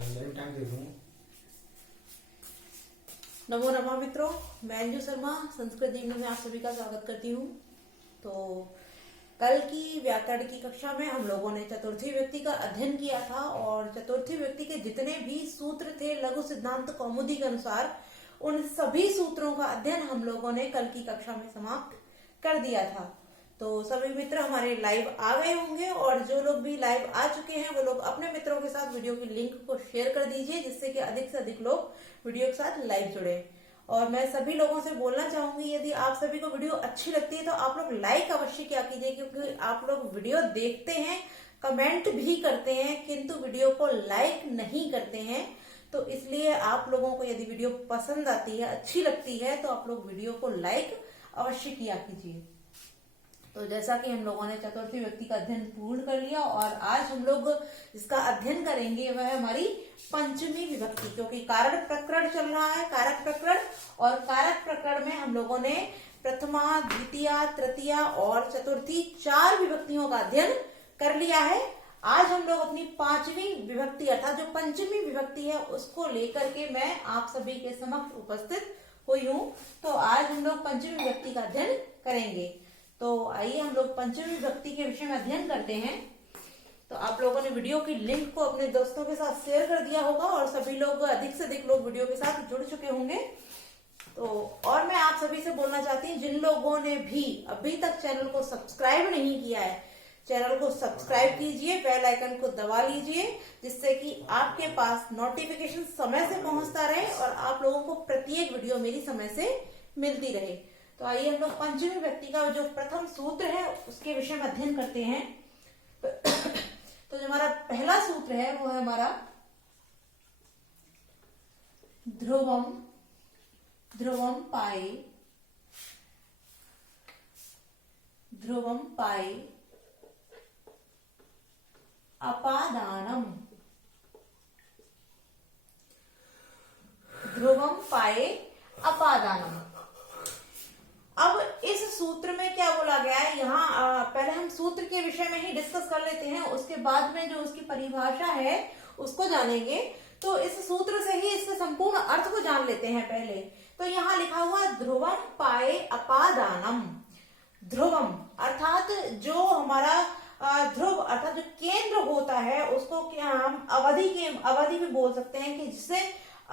Time दे दूं। नमो नमः मित्रों, मैं अंजू शर्मा संस्कृत जीवन में आप सभी का स्वागत करती हूँ। तो कल की व्याकरण की कक्षा में हम लोगों ने चतुर्थी व्यक्ति का अध्ययन किया था और चतुर्थी व्यक्ति के जितने भी सूत्र थे लघु सिद्धांत कौमुदी के अनुसार उन सभी सूत्रों का अध्ययन हम लोगों ने कल की कक्षा में समाप्त कर दिया था। तो सभी मित्र हमारे लाइव आ गए होंगे और जो लोग भी लाइव आ चुके हैं वो लोग अपने मित्रों के साथ वीडियो की लिंक को शेयर कर दीजिए, जिससे कि अधिक से अधिक लोग वीडियो के साथ लाइव जुड़े। और मैं सभी लोगों से बोलना चाहूंगी, यदि आप सभी को वीडियो अच्छी लगती है तो आप लोग लाइक अवश्य किया कीजिए, क्योंकि आप लोग वीडियो देखते हैं, कमेंट भी करते हैं, किंतु वीडियो को लाइक नहीं करते हैं। तो इसलिए आप लोगों को यदि वीडियो पसंद आती है, अच्छी लगती है, तो आप लोग वीडियो को लाइक अवश्य किया कीजिए। तो जैसा कि हम लोगों ने चतुर्थी व्यक्ति का अध्ययन पूर्ण कर लिया और आज हम लोग इसका अध्ययन करेंगे वह है हमारी पंचमी विभक्ति, क्योंकि कारण प्रकरण चल रहा है, कारक प्रकरण। और कारक प्रकरण में हम लोगों ने प्रथमा, द्वितीया, तृतीया और चतुर्थी 4 विभक्तियों का अध्ययन कर लिया है। आज हम लोग अपनी 5वीं विभक्ति अर्थात जो पंचमी विभक्ति है उसको लेकर के मैं आप सभी के समक्ष उपस्थित हुई हूँ। तो आज हम लोग पंचमी विभक्ति का अध्ययन करेंगे। तो आइए हम लोग पंचमी विभक्ति के विषय में अध्ययन करते हैं। तो आप लोगों ने वीडियो की लिंक को अपने दोस्तों के साथ शेयर कर दिया होगा और सभी लोग अधिक से अधिक लोग वीडियो के साथ जुड़ चुके होंगे। तो और मैं आप सभी से बोलना चाहती हूँ, जिन लोगों ने भी अभी तक चैनल को सब्सक्राइब नहीं किया है, चैनल को सब्सक्राइब कीजिए, बेल आइकन को दबा लीजिए, जिससे कि आपके पास नोटिफिकेशन समय से पहुंचता रहे और आप लोगों को प्रत्येक वीडियो मेरी समय से मिलती रहे। तो आइए हम लोग पंचमी व्यक्ति का जो प्रथम सूत्र है उसके विषय में अध्ययन करते हैं। तो जो हमारा पहला सूत्र है वो है हमारा ध्रुवम, ध्रुवम पाए, ध्रुवम पाए अपादानम, ध्रुवम पाए अपादानम। अब इस सूत्र में क्या बोला गया है, यहाँ पहले हम सूत्र के विषय में ही डिस्कस कर लेते हैं, उसके बाद में जो उसकी परिभाषा है उसको जानेंगे। तो इस सूत्र से ही इसके संपूर्ण अर्थ को जान लेते हैं पहले। तो यहाँ लिखा हुआ ध्रुवम पाए अपादानम। ध्रुवम अर्थात जो हमारा ध्रुव अर्थात जो केंद्र होता है उसको क्या हम अवधि भी बोल सकते हैं, कि जिससे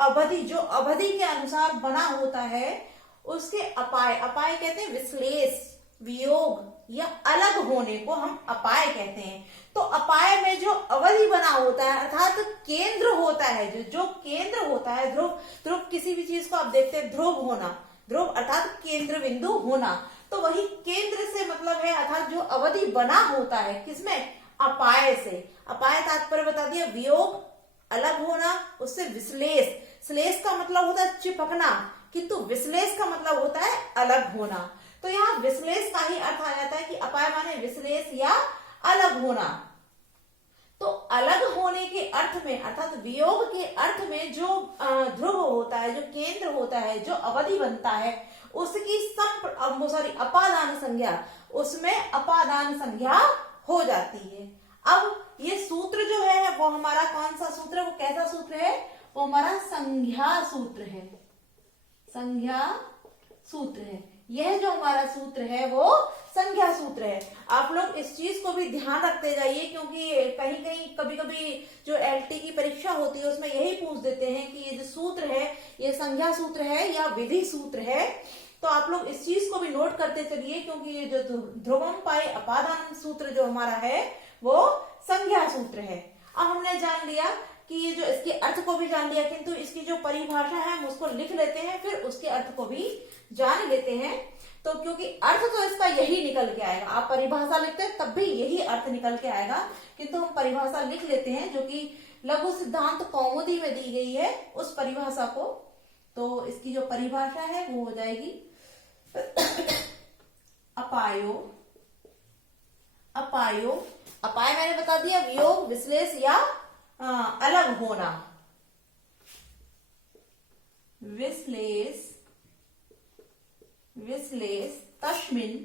अवधि जो अवधि के अनुसार बना होता है उसके अपाय, अपाय कहते हैं विश्लेष, वियोग या अलग होने को हम अपाय कहते हैं। तो अपाय में जो अवधि बना होता है अर्थात केंद्र होता है, जो केंद्र होता है, ध्रुव, ध्रुव किसी भी चीज को आप देखते हैं, ध्रुव होना, ध्रुव अर्थात केंद्र बिंदु होना, तो वही केंद्र से मतलब है अर्थात जो अवधि बना होता है किसमें, अपाय से। अपाय तात्पर्य बता दिया, वियोग अलग होना, उससे विश्लेष, श्लेष का मतलब होता है चिपकना, किंतु विश्लेष का मतलब होता है अलग होना। तो यहाँ विश्लेष का ही अर्थ आ जाता है कि अपाय माने विश्लेष या अलग होना। तो अलग होने के अर्थ में अर्थात वियोग के अर्थ में जो ध्रुव होता है, जो केंद्र होता है, जो अवधि बनता है, उसकी अपादान संज्ञा, उसमें अपादान संज्ञा हो जाती है। अब ये सूत्र जो है वो हमारा कौन सा सूत्र है, वो कैसा सूत्र है, वो हमारा संज्ञा सूत्र है, संज्ञा सूत्र है। यह जो हमारा सूत्र है वो संज्ञा सूत्र है। आप लोग इस चीज को भी ध्यान रखते जाइए, क्योंकि कहीं कहीं कभी कभी जो एलटी की परीक्षा होती है उसमें यही पूछ देते हैं कि ये जो सूत्र है ये संज्ञा सूत्र है या विधि सूत्र है। तो आप लोग इस चीज को भी नोट करते चलिए, क्योंकि ये जो ध्रुवम पाए अपादान सूत्र जो हमारा है वो संज्ञा सूत्र है। अब हमने जान लिया कि ये जो इसके अर्थ को भी जान लिया, किंतु इसकी जो परिभाषा है हम उसको लिख लेते हैं, फिर उसके अर्थ को भी जान लेते हैं। तो क्योंकि अर्थ तो इसका यही निकल के आएगा, आप परिभाषा लिखते हैं तब भी यही अर्थ निकल के आएगा, किंतु हम परिभाषा लिख लेते हैं जो कि लघु सिद्धांत कौमुदी में दी गई है उस परिभाषा को। तो इसकी जो परिभाषा है वो हो जाएगी अपायो, अपायो, अपाय मैंने बता दिया वियोग, विश्लेष या अलग होना, विश्लेष, विश्लेष तस्मिन्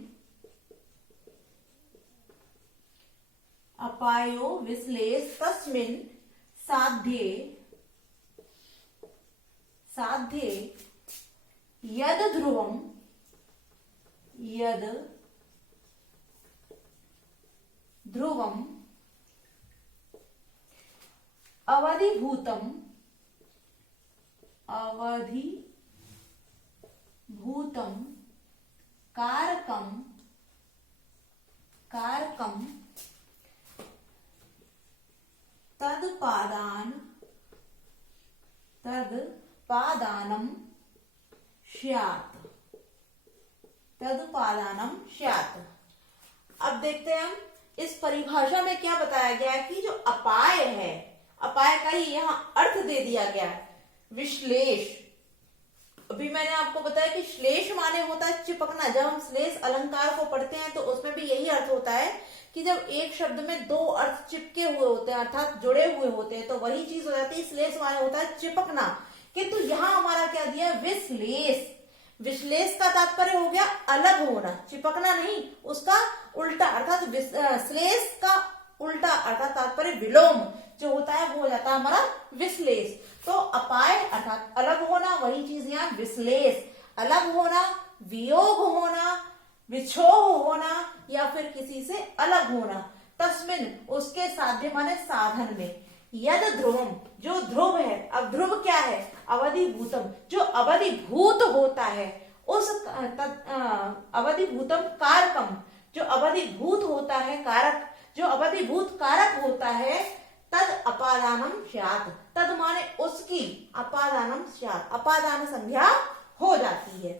अपायो विश्लेष तस्मिन् साध्ये साध्ये यद ध्रुवम, यद ध्रुवम अवधिभूतम, अवधिभूतम कारकम, कारकम तदुपादानम स्यात्, तदुपादानम स्यात्। अब देखते हैं हम इस परिभाषा में क्या बताया गया है कि जो अपाय है, अपाय का ही यहाँ अर्थ दे दिया गया है, विश्लेष। अभी मैंने आपको बताया कि श्लेष माने होता है चिपकना। जब हम श्लेष अलंकार को पढ़ते हैं तो उसमें भी यही अर्थ होता है कि जब एक शब्द में दो अर्थ चिपके हुए होते हैं अर्थात जुड़े हुए होते हैं तो वही चीज हो जाती है। श्लेष माने होता है चिपकना, किंतु यहाँ हमारा क्या दिया है, विश्लेष। विश्लेष का तात्पर्य हो गया अलग होना, चिपकना नहीं, उसका उल्टा अर्थात श्लेष का उल्टा अर्थात तात्पर्य विलोम जो होता है वो हो जाता है हमारा विश्लेष। तो अपाय अर्थात अलग होना, वही चीज यहाँ विश्लेष। अलग होना, वियोग होना, विछोह होना या फिर किसी से अलग होना। तस्मिन उसके साध्य माने साधन में, यद ध्रुवम जो ध्रुव है। अब ध्रुव क्या है, अवधिभूतम जो अवधिभूत होता है, उस अवधिभूतम कारकम जो अवधिभूत होता है, कारक जो अवधिभूत कारक होता है, तद अपादानम स्यात्। तद माने उसकी, अपादानम स्यात् अपादान संज्ञा हो जाती है।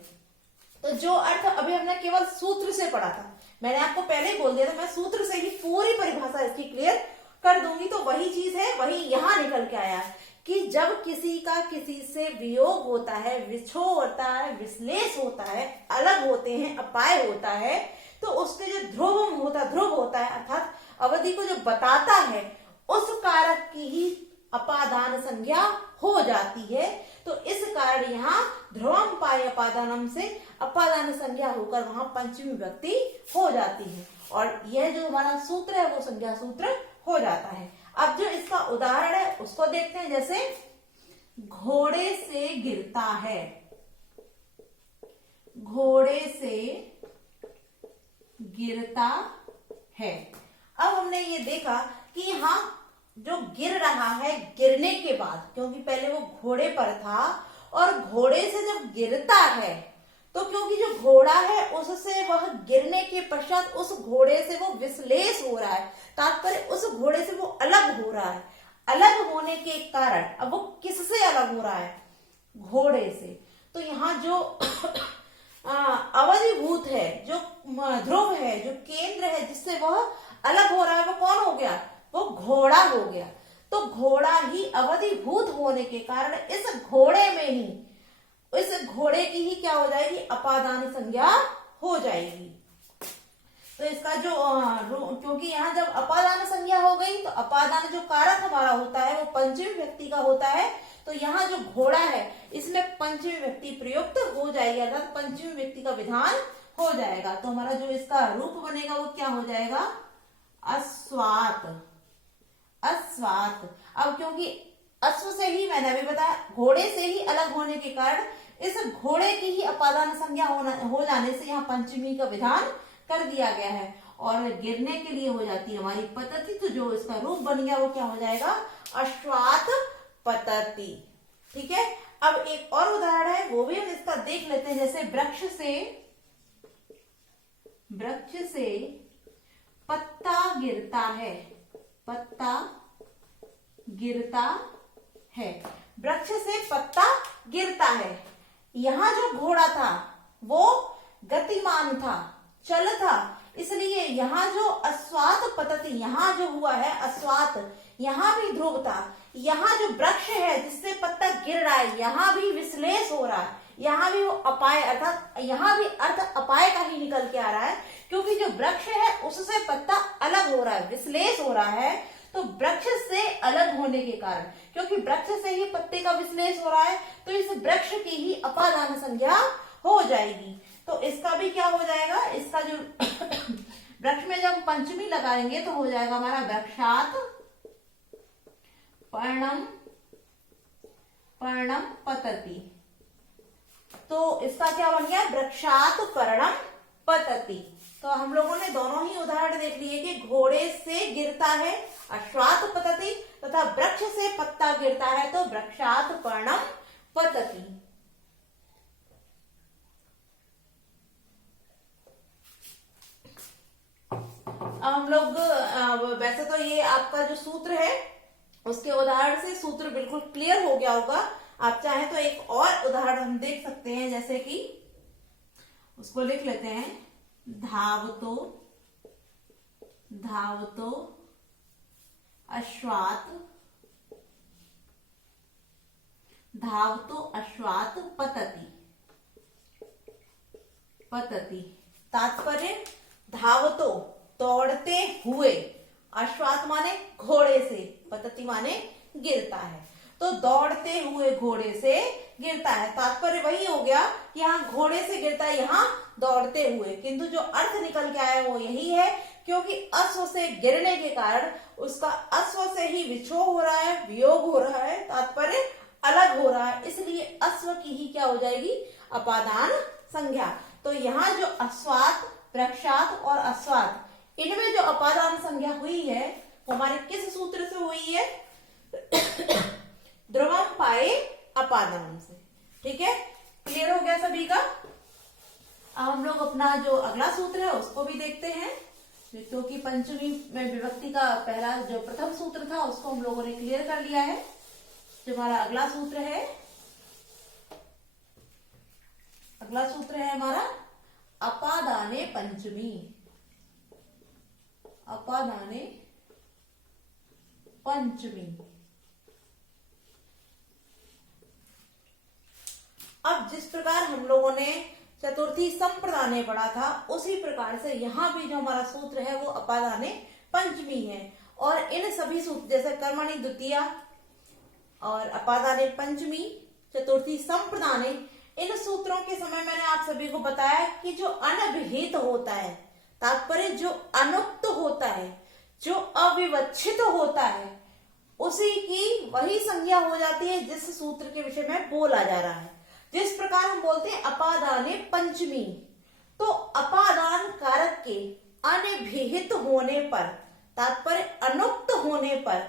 तो जो अर्थ अभी हमने केवल सूत्र से पढ़ा था, मैंने आपको पहले ही बोल दिया था मैं सूत्र से ही पूरी परिभाषा इसकी क्लियर कर दूंगी, तो वही चीज है, वही यहां निकल के आया कि जब किसी का किसी से वियोग होता है, विछोह होता है, विश्लेष होता है, अलग होते हैं, अपाय होता है, तो उसके जो ध्रुव होता है अर्थात अवधि को जो बताता है उस कारक की ही अपादान संज्ञा हो जाती है। तो इस कारण यहाँ ध्रुवम पाय अपादानम से अपादान संज्ञा होकर वहां पंचमी विभक्ति हो जाती है और यह जो हमारा सूत्र है वो संज्ञा सूत्र हो जाता है। अब जो इसका उदाहरण है उसको देखते हैं, जैसे घोड़े से गिरता है, घोड़े से गिरता है। अब हमने ये देखा कि यहाँ जो गिर रहा है गिरने के बाद, क्योंकि पहले वो घोड़े पर था और घोड़े से जब गिरता है तो क्योंकि जो घोड़ा है उससे वह गिरने के पश्चात उस घोड़े से वो विश्लेष हो रहा है, तात्पर्य उस घोड़े से वो अलग हो रहा है। अलग होने के कारण अब वो किससे अलग हो रहा है, घोड़े से। तो यहाँ जो अवधिभूत है, जो ध्रुव है, जो केंद्र है जिससे वह अलग हो रहा है, वो कौन हो गया, वो घोड़ा हो गया। तो घोड़ा ही अवधिभूत होने के कारण इस घोड़े में ही, इस घोड़े की ही क्या हो जाएगी, अपादान संज्ञा हो जाएगी। तो इसका जो क्योंकि यहाँ जब अपादान संज्ञा हो गई तो अपादान जो कारक हमारा होता है वो पंचमी व्यक्ति का होता है, तो यहाँ जो घोड़ा है इसमें पंचमी व्यक्ति प्रयुक्त हो जाएगी अर्थात पंचमी व्यक्ति का विधान हो जाएगा। तो हमारा जो इसका रूप बनेगा वो क्या हो जाएगा, अस्वात, अस्वात। अब क्योंकि अश्व से ही मैंने अभी बताया घोड़े से ही अलग होने के कारण इस घोड़े की ही अपादान संज्ञा हो जाने से यहाँ पंचमी का विधान कर दिया गया है और गिरने के लिए हो जाती है हमारी पतति। तो जो इसका रूप बन गया वो क्या हो जाएगा, अश्वात पतति। ठीक है, अब एक और उदाहरण है वो भी हम इसका देख लेते हैं। जैसे वृक्ष से पत्ता गिरता है, पत्ता गिरता है, वृक्ष से पत्ता गिरता है। यहाँ जो घोड़ा था वो गतिमान था, चल था, इसलिए यहाँ जो अस्वात पतति, यहाँ जो हुआ है अस्वात, यहाँ भी ध्रुव था। यहाँ जो वृक्ष है जिससे पत्ता गिर रहा है यहाँ भी विश्लेष हो रहा है, यहाँ भी वो अपाय अर्थात यहाँ भी अर्थ अपाय का ही निकल के आ रहा है, क्योंकि जो वृक्ष है उससे पत्ता अलग हो रहा है, विश्लेष हो रहा है। तो वृक्ष से अलग होने के कारण, क्योंकि वृक्ष से ही पत्ते का विश्लेष हो रहा है, तो इस वृक्ष की ही अपादान संज्ञा हो जाएगी। तो इसका भी क्या हो जाएगा, इसका जो वृक्ष में जब पंचमी लगाएंगे तो हो जाएगा हमारा वृक्षात पर्णम पर्णम पतति। तो इसका क्या बन गया, वृक्षात पर्णम पतति। तो हम लोगों ने दोनों ही उदाहरण देख लिए कि घोड़े से गिरता है अश्वात पतति तथा वृक्ष से पत्ता गिरता है तो वृक्षात पर्णम पतति। अब हम लोग वैसे तो ये आपका जो सूत्र है उसके उदाहरण से सूत्र बिल्कुल क्लियर हो गया होगा। आप चाहें तो एक और उदाहरण हम देख सकते हैं, जैसे कि उसको लिख लेते हैं, धावतो धावतो अश्वात धावतो अश्वात पतति पतति। तात्पर्य, धावतो दौड़ते हुए, अश्वात माने घोड़े से, पतति माने गिरता है, तो दौड़ते हुए घोड़े से गिरता है। तात्पर्य वही हो गया कि यहाँ घोड़े से गिरता है, यहाँ दौड़ते हुए, किंतु जो अर्थ निकल के आया वो यही है क्योंकि अश्व से गिरने के कारण उसका अश्व से ही विछोह हो रहा है, वियोग हो रहा है, तात्पर्य अलग हो रहा है, इसलिए अश्व की ही क्या हो जाएगी, अपादान संज्ञा। तो यहाँ जो अश्वात, वृक्षात और अश्वात, इनमें जो अपादान संज्ञा हुई है वो हमारे किस सूत्र से हुई है, ध्रुवम पाए अपादान से। ठीक है, क्लियर हो गया सभी का। अब हम लोग अपना जो अगला सूत्र है उसको भी देखते हैं, क्योंकि पंचमी में विभक्ति का पहला जो प्रथम सूत्र था उसको हम लोगों ने क्लियर कर लिया है। जो हमारा अगला सूत्र है, अगला सूत्र है हमारा अपादाने पंचमी। अपादाने पंचमी। अब जिस प्रकार हम लोगों ने चतुर्थी संप्रदाने पढ़ा था उसी प्रकार से यहाँ भी जो हमारा सूत्र है वो अपादाने पंचमी है। और इन सभी सूत्र जैसे कर्मणि द्वितीया और अपादाने पंचमी, चतुर्थी संप्रदाने, इन सूत्रों के समय मैंने आप सभी को बताया कि जो अनभिहित होता है, तात्पर्य जो अनुक्त होता है, जो अविवच्छित होता है, उसी की वही संज्ञा हो जाती है जिस सूत्र के विषय में बोला जा रहा है। जिस प्रकार हम बोलते हैं अपादाने पंचमी, तो अपादान कारक के अनिभिहित होने पर, तात्पर्य अनुक्त होने पर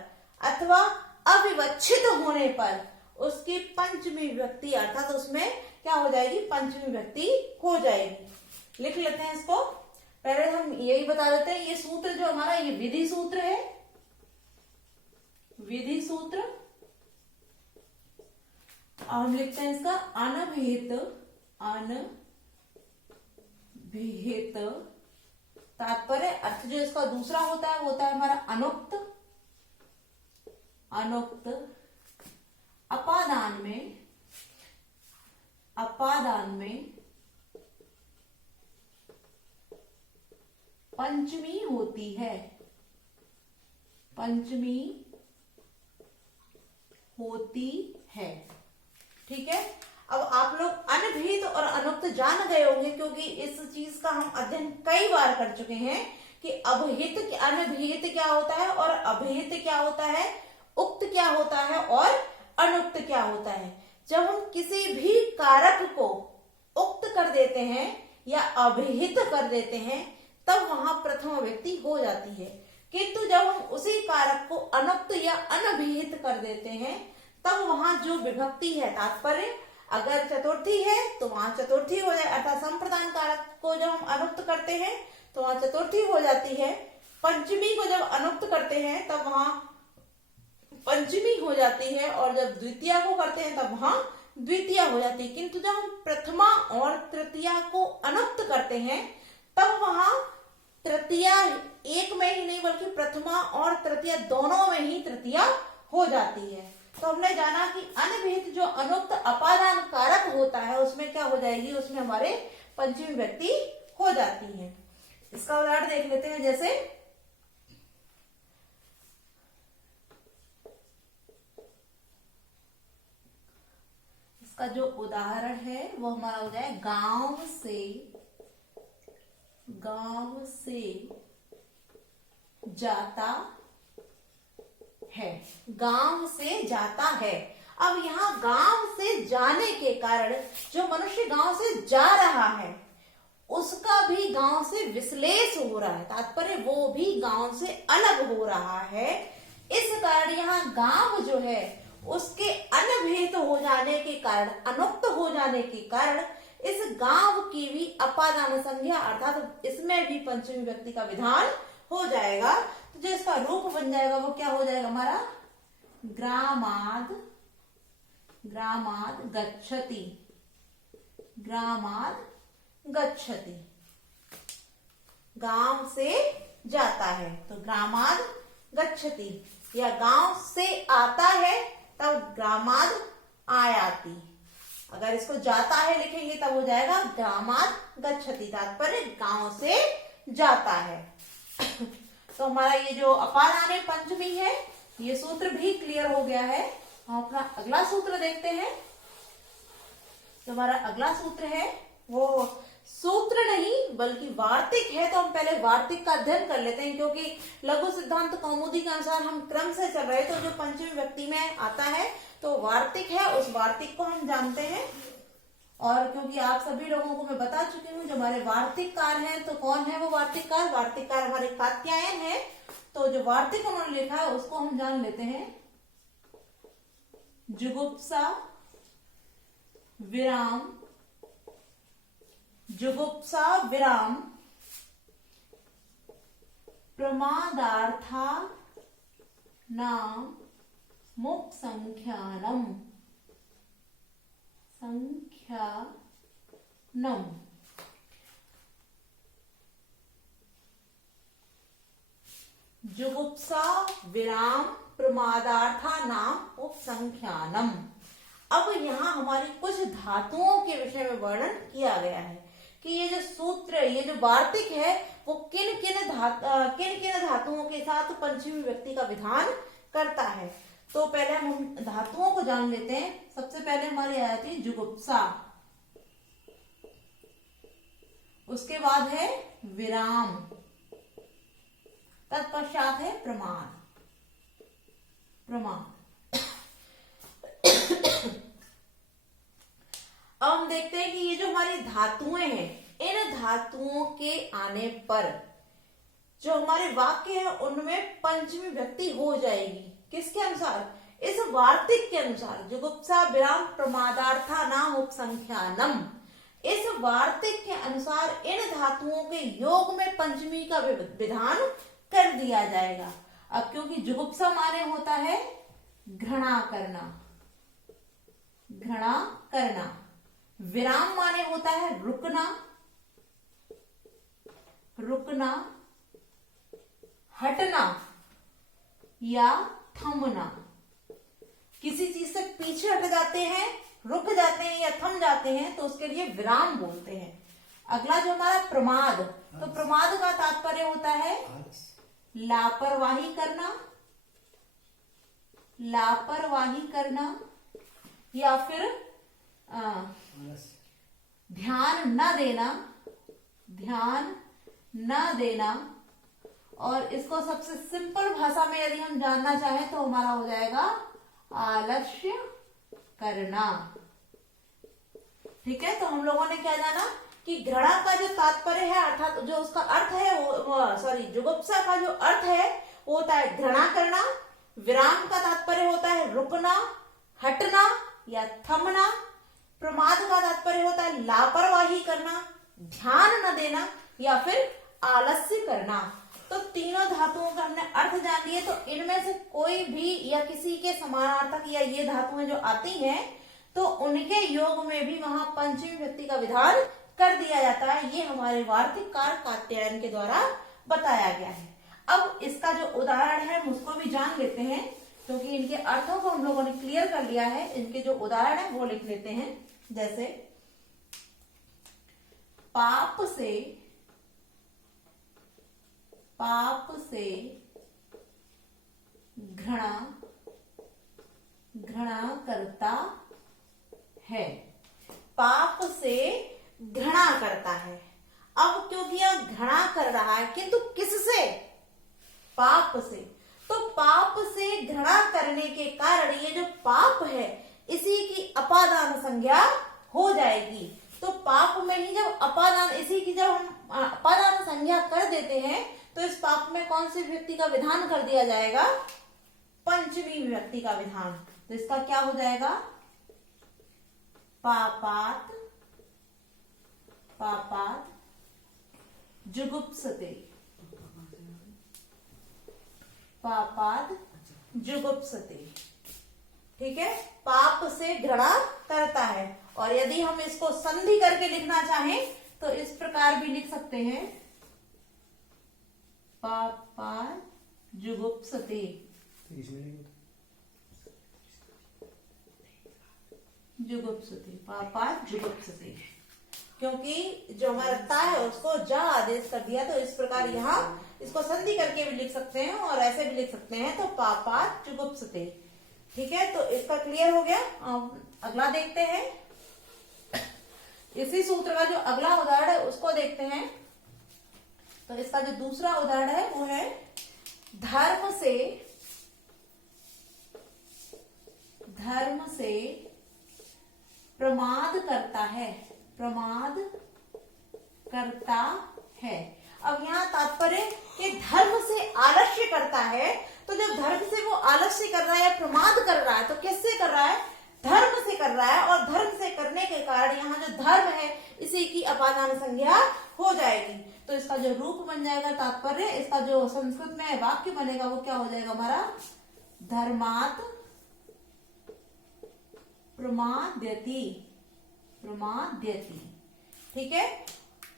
अथवा अविवच्छित होने पर उसकी पंचमी विभक्ति अर्थात उसमें क्या हो जाएगी, पंचमी विभक्ति हो जाएगी। लिख लेते हैं इसको। पहले हम यही बता देते हैं, ये सूत्र जो हमारा ये विधि सूत्र है, विधि सूत्र। हम लिखते हैं इसका अनभिहित, अनभिहित, तात्पर्य अर्थ जो इसका दूसरा होता है वो होता है हमारा अनुक्त, अनुक्त। अपादान में, अपादान में पंचमी होती है, पंचमी होती है। ठीक है, अब आप लोग अनभिहित और अनुक्त जान गए होंगे क्योंकि इस चीज का हम अध्ययन कई बार कर चुके हैं कि अभिहित, अनभिहित क्या होता है और अभिहित क्या होता है, उक्त क्या होता है और अनुक्त क्या होता है। जब हम किसी भी कारक को उक्त कर देते हैं या अभिहित कर देते हैं तब वहां प्रथम व्यक्ति हो जाती है, किंतु जब हम उसी कारक को अनुक्त या अनभिहित कर देते हैं तब वहां जो विभक्ति है, तात्पर्य अगर चतुर्थी है तो वहां चतुर्थी हो जाए, अर्थात संप्रदान कारक को जब हम अनुक्त करते हैं तो वहां चतुर्थी हो जाती है। पंचमी को जब अनुक्त करते हैं तब वहां पंचमी हो जाती है और जब द्वितीया को करते हैं तब वहां द्वितीया हो जाती है। किंतु जब हम प्रथमा और तृतीया को अनुक्त करते हैं तब वहां तृतीया एक में ही नहीं बल्कि प्रथमा और तृतीया दोनों में ही तृतीया हो जाती है। तो हमने जाना कि अनभिहित जो अनुक्त अपादान कारक होता है उसमें क्या हो जाएगी, उसमें हमारे पंचमी व्यक्ति हो जाती है। इसका उदाहरण देख लेते हैं, जैसे इसका जो उदाहरण है वो हमारा हो जाए गांव से जाता है, गांव से जाता है। अब यहाँ गांव से जाने के कारण जो मनुष्य गांव से जा रहा है उसका भी गांव से विश्लेष हो रहा है, तात्पर्य वो भी गांव से अलग हो रहा है। इस कारण यहाँ गांव जो है उसके अनभेद हो जाने के कारण, अनुक्त हो जाने के कारण इस गांव की भी अपादान संज्ञा अर्थात इसमें भी पंचमी व्यक्ति का विधान हो जाएगा। तो जो इसका रूप बन जाएगा वो क्या हो जाएगा हमारा, ग्रामाद, ग्रामाद गच्छति, ग्रामाद गच्छति, गांव से जाता है तो ग्रामाद गच्छति, या गांव से आता है तब ग्रामाद आयाति। अगर इसको जाता है लिखेंगे तब हो जाएगा ग्रामाद गच्छति, तात्पर्य गांव से जाता है। तो हमारा ये जो अपादाने पंचमी है ये सूत्र भी क्लियर हो गया है। हम अपना अगला सूत्र देखते हैं। तो हमारा अगला सूत्र है वो सूत्र नहीं बल्कि वार्तिक है। तो हम पहले वार्तिक का अध्ययन कर लेते हैं, क्योंकि लघु सिद्धांत कौमुदी के अनुसार हम क्रम से चल रहे तो जो पंचमी व्यक्ति में आता है तो वार्तिक है, उस वार्तिक को हम जानते हैं। और क्योंकि आप सभी लोगों को मैं बता चुकी हूँ जो हमारे वार्तिककार हैं, तो कौन है वो वार्तिककार, वार्तिककार हमारे कात्यायन है। तो जो वार्तिक उन्होंने लिखा है उसको हम जान लेते हैं, जुगुप्सा विराम, जुगुप्सा विराम प्रमादार्था नाम मुपसंख्यानम, संख्यानम। जुगुप्सा विराम प्रमादार्था नाम उपसंख्यानम। अब यहाँ हमारी कुछ धातुओं के विषय में वर्णन किया गया है कि ये जो सूत्र, ये जो वार्तिक है वो किन किन धातुओं के साथ पंचमी व्यक्ति का विधान करता है। तो पहले हम धातुओं को जान लेते हैं। सबसे पहले हमारी आ जाती है जुगुप्सा, उसके बाद है विराम, तत्पश्चात है प्रमाद, प्रमाद। अब हम देखते हैं कि ये जो हमारी धातुएं हैं, इन धातुओं के आने पर जो हमारे वाक्य है उनमें पंचमी व्यक्ति हो जाएगी। किसके अनुसार, इस वार्तिक के अनुसार, जुगुप्सा विराम प्रमादार्था नाम उपसंख्यानम। इस वार्तिक के अनुसार इन धातुओं के योग में पंचमी का विधान कर दिया जाएगा। अब क्योंकि जुगुप्सा माने होता है घृणा करना, घृणा करना, विराम माने होता है रुकना, रुकना, हटना या थमना। किसी चीज से पीछे हट जाते हैं, रुक जाते हैं या थम जाते हैं तो उसके लिए विराम बोलते हैं। अगला जो हमारा प्रमाद, तो प्रमाद का तात्पर्य होता है लापरवाही करना, लापरवाही करना या फिर ध्यान न देना, ध्यान न देना। और इसको सबसे सिंपल भाषा में यदि हम जानना चाहें तो हमारा हो जाएगा आलस्य करना। ठीक है, तो हम लोगों ने क्या जाना कि घृणा का जो तात्पर्य है अर्थात जो उसका अर्थ है वो जुगुप्सा का जो अर्थ है वो होता है घृणा करना। विराम का तात्पर्य होता है रुकना, हटना या थमना। प्रमाद का तात्पर्य होता है लापरवाही करना, ध्यान न देना या फिर आलस्य करना। तो तीनों धातुओं का हमने अर्थ जान लिए। तो इनमें से कोई भी या किसी के समानार्थक या ये धातुएं जो आती हैं तो उनके योग में भी वहां पंचमी व्यक्ति का विधान कर दिया जाता है। ये हमारे वार्तिककार कात्यायन के द्वारा बताया गया है। अब इसका जो उदाहरण है हम उसको भी जान लेते हैं, क्योंकि इनके अर्थों को हम लोगों ने क्लियर कर लिया है। इनके जो उदाहरण है वो लिख लेते हैं। जैसे पाप से, पाप से घृणा, घृणा करता है, पाप से घृणा करता है। अब क्योंकि यह घृणा कर रहा है किंतु किससे, पाप से, तो पाप से घृणा करने के कारण ये जो पाप है इसी की अपादान संज्ञा हो जाएगी। तो पाप में ही जब अपादान, इसी की जब हम अपादान संज्ञा कर देते हैं तो इस पाप में कौन सी विभक्ति का विधान कर दिया जाएगा? पंचमी विभक्ति का विधान। तो इसका क्या हो जाएगा? पापात पापात जुगुप्सते, पापात जुगुप्सते। ठीक है, पाप से घृणा करता है। और यदि हम इसको संधि करके लिखना चाहें तो इस प्रकार भी लिख सकते हैं, पापात जुगुप्सते। जुगुप्सते, पापात जुगुप्सते। क्योंकि जो हमारा ता है उसको जा आदेश कर दिया, तो इस प्रकार यहाँ इसको संधि करके भी लिख सकते हैं और ऐसे भी लिख सकते हैं। तो पापात जुगुप्सते। ठीक है, तो इसका क्लियर हो गया। अगला देखते हैं। इसी सूत्र का जो अगला उदाहरण है उसको देखते हैं। तो इसका जो दूसरा उदाहरण है वो है धर्म से प्रमाद करता है, प्रमाद करता है। अब यहाँ तात्पर्य कि धर्म से आलस्य करता है। तो जब धर्म से वो आलस्य कर रहा है या प्रमाद कर रहा है तो किससे कर रहा है? धर्म से कर रहा है। और धर्म से करने के कारण यहाँ जो धर्म है इसी की अपादान संज्ञा हो जाएगी। तो इसका जो रूप बन जाएगा तात्पर्य, इसका जो संस्कृत में वाक्य बनेगा वो क्या हो जाएगा हमारा? धर्मात् प्रमाद्यति, प्रमाद्यति। ठीक है,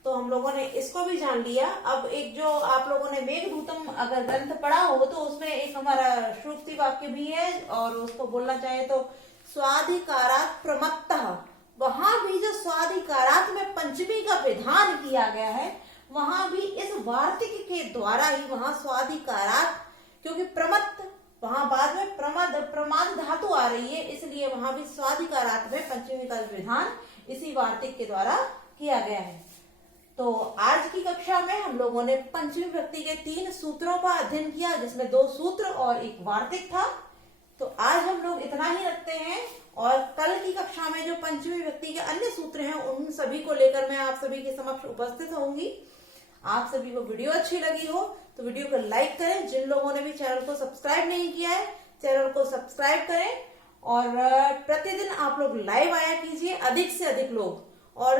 तो हम लोगों ने इसको भी जान लिया। अब एक जो आप लोगों ने मेघदूतम अगर ग्रंथ पढ़ा हो तो उसमें एक हमारा श्रुति वाक्य भी है और उसको बोलना चाहे तो स्वाधिकारात् प्रमत्तः। वहां भी जो स्वाधिकारात् में पंचमी का विधान किया गया है वहां भी इस वार्तिक के द्वारा ही वहां स्वाधिकारात्, क्योंकि प्रमत्त वहां बाद में प्रमाद धातु आ रही है, इसलिए वहां भी स्वाधिकारात् में पंचमी का विधान इसी वार्तिक के द्वारा किया गया है। तो आज की कक्षा में हम लोगों ने पंचमी विभक्ति के 3 सूत्रों का अध्ययन किया, जिसमें 2 सूत्र और एक वार्तिक था। तो आज हम लोग इतना ही रखते हैं और कल की कक्षा में जो पंचमी विभक्ति के अन्य सूत्र हैं उन सभी को लेकर मैं आप सभी के समक्ष उपस्थित होंगी। आप सभी को वीडियो अच्छी लगी हो तो वीडियो को लाइक करें। जिन लोगों ने भी चैनल को सब्सक्राइब नहीं किया है चैनल को सब्सक्राइब करें और प्रतिदिन आप लोग लाइव आया कीजिए, अधिक से अधिक लोग। और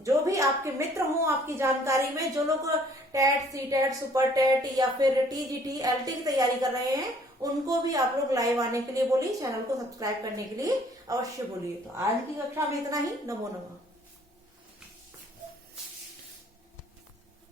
जो भी आपके मित्र हों आपकी जानकारी में, जो लोग टेट, सीटेट, सुपर टेट या फिर टीजीटी, एलटी की तैयारी कर रहे हैं, उनको भी आप लोग लाइव आने के लिए बोलिए, चैनल को सब्सक्राइब करने के लिए अवश्य बोलिए। तो आज की कक्षा में इतना ही। नमो नमः।